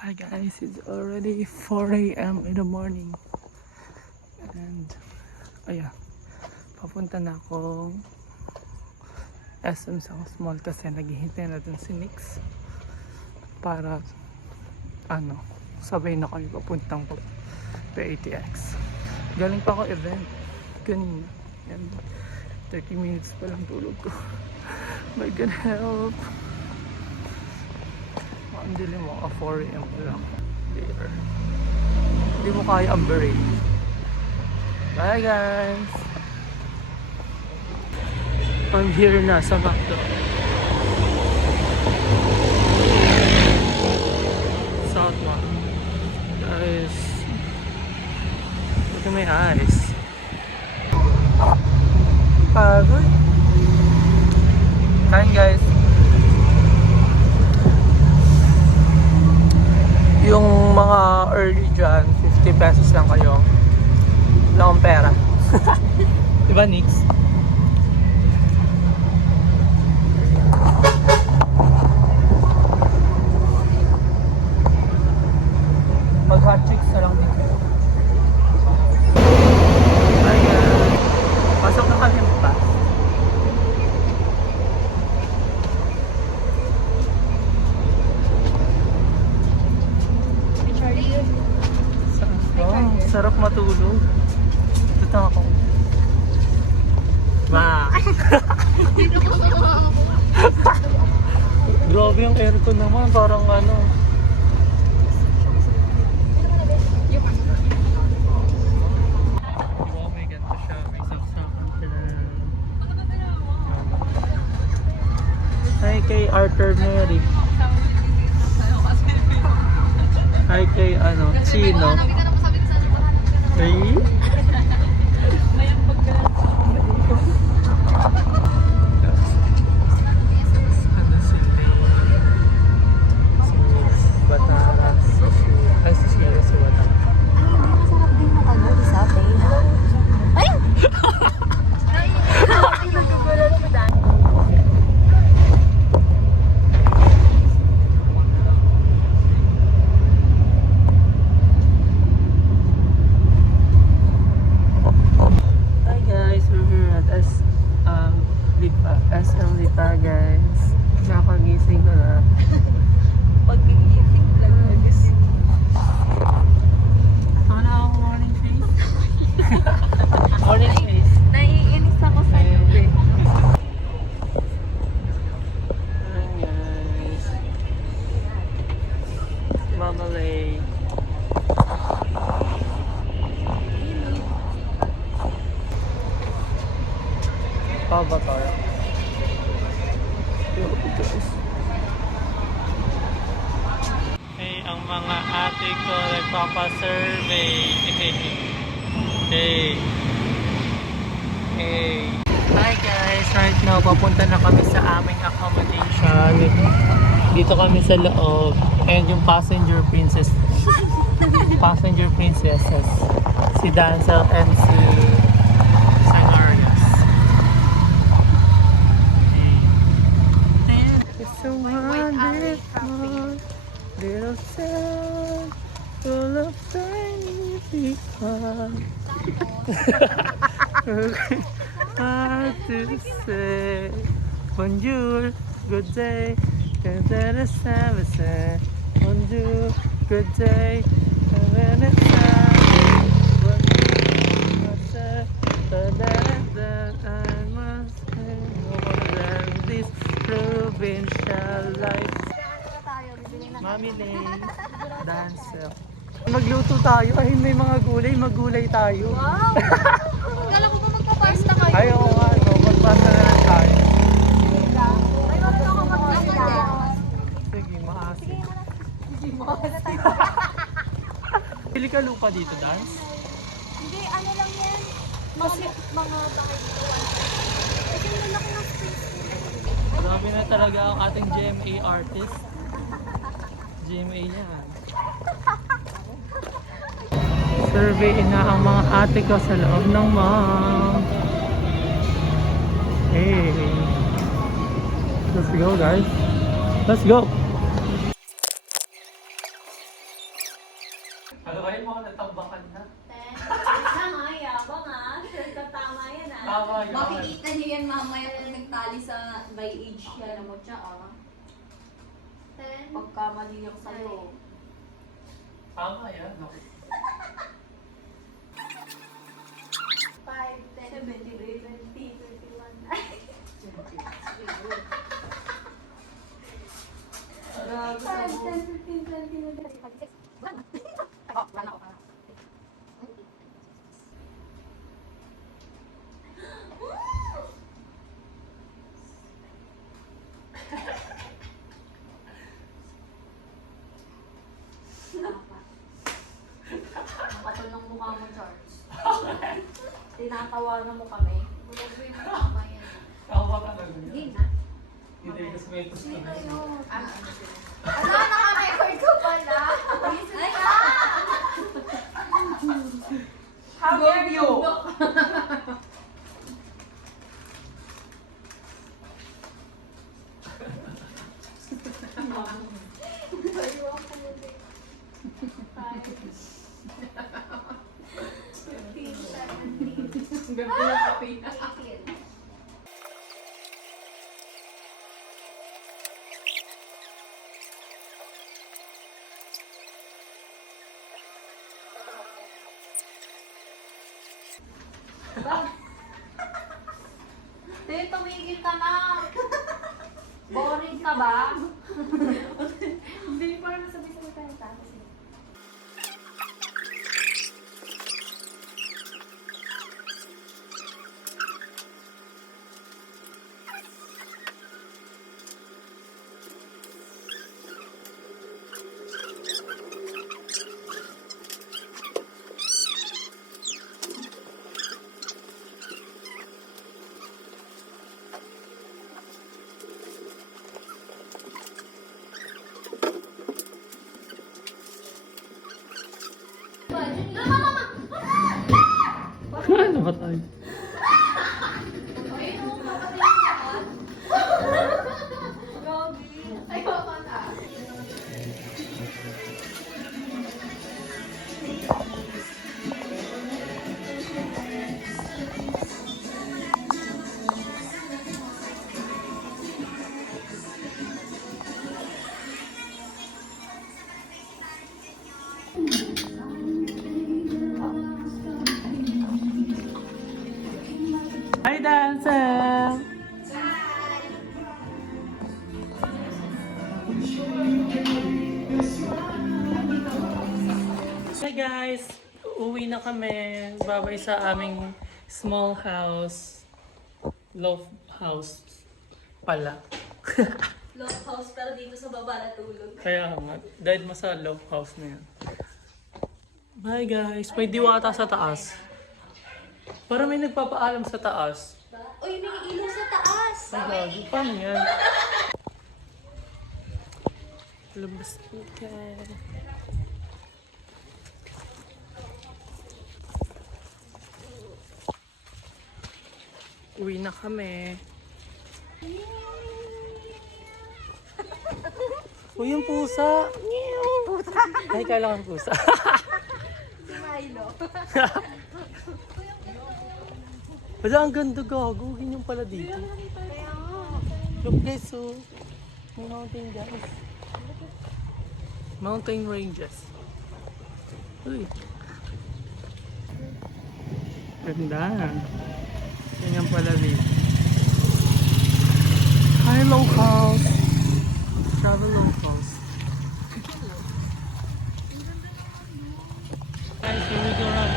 Hi guys, it's already 4 a.m. in the morning. And ayan, papunta na akong SM South Mall kasi naghihintay na dun si Nix para sabay na kami papuntang PATX. Galing pa ako event kanina and 30 minutes pa lang tulog ko. My God help. Ang dilim mo, 4 a.m. lang later. Hindi mo kaya ang break. Bye guys! I'm here na sa McDo. South Mall. Guys, look at my eyes. Pagod. Kain guys. Yung mga early dyan, 50 pesos lang kayo. Wala akong pera. Diba, Nix? Mag hot chicks na lang dito. Ayan. Pasok na kami pa. Sarap matulog. Ito ako. Ma. Grabe yung aircon naman, parang ano. Diba may ganito siya, may saksakan siya. Hi kay Arthur Mary. Hi kay Chino. Hey? SM Lipa guys. Nakagising ko na. Pag-iising lang guys. Ano ang morning face? Morning face. Naiinis ako sa'yo. Hi guys. Mama Lay. Avatar. Hey, ang mga ate ko nagpapa-survey. Hey. Hi guys, right now papunta na kami sa aming accommodation. Dito kami sa loob. And yung passenger princesses. Si Dancel and si Sanarias. It's so wonderful, little town full of tiny people. Hard to say. Bonjour, good day. Bonjour, good day. This provincial life. Mami Lane, Dancel. Magluto tayo. Ay, may mga gulay. Magulay tayo. Wow! Kala ko ba magpapasta kayo? Ay, oo nga. No, magpasta na lang tayo. Ay, wala ako magpasta. Sige, maasin. Pili ka lupa dito, Dance? Hindi, ano lang yan. Mga bakit ito. Kasi malaki ng space. Marami na talaga ang ating GMA artist. GMA yan. Survey na ang mga ate ko sa loob ng mall. Hey. Let's go guys. Let's go. Ano ba yung mga natambakan na? 10. Wait lang ha, yabang ha. Sure ka tama yan ha. Tama yun. Makikita niyo yan mamaya pag nagtali sa by age yan. Ano mo siya 10. Pagkamali yung sa'yo. Tama yan. No? 5, 10, 20, 21. Grabe 5, 10, 15, 20, 26. Nakatulong mukha mo, Charles. Tinatawanan mo kami. Bulog mo yung tama yan. Tama talaga Hindi yun. na. Hindi kasi may tos ko na yun. Ano, naka-record ka pala. Ay! How dare you? Ayoko ko ulit. 5, 15, 17, Ganda yung kape. 18. Te, tumigil ka na. Boring ka ba? Hindi, parang nasabi-sabi tayo tapos eh. Ano ba tayo? Ayoko na. Hi, dancer! Hi guys! Uwi na kami. Babay sa aming small house. Loft house pala. Loft house pero dito sa baba natulog. Kaya nga, dahil mo sa loft house na yan. Bye guys! May diwata sa taas. Para may nagpapaalam sa taas. Uy, may ilaw sa taas! Ay, gago. Paano yan? Labas po tayo. Uwi na kami. Uy, yung pusa. Pusa. Ay, kailangan pusa. Si Milo. Wala, ang ganda gago. Ganyan pala dito. Kaya nga. Look guys, so may mountain guys. Mountain ranges. Uy. Ganda. Ganyan pala dito. Hi locals. Travel locals. Guys, here we go around.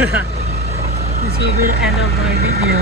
This will be the end of my video.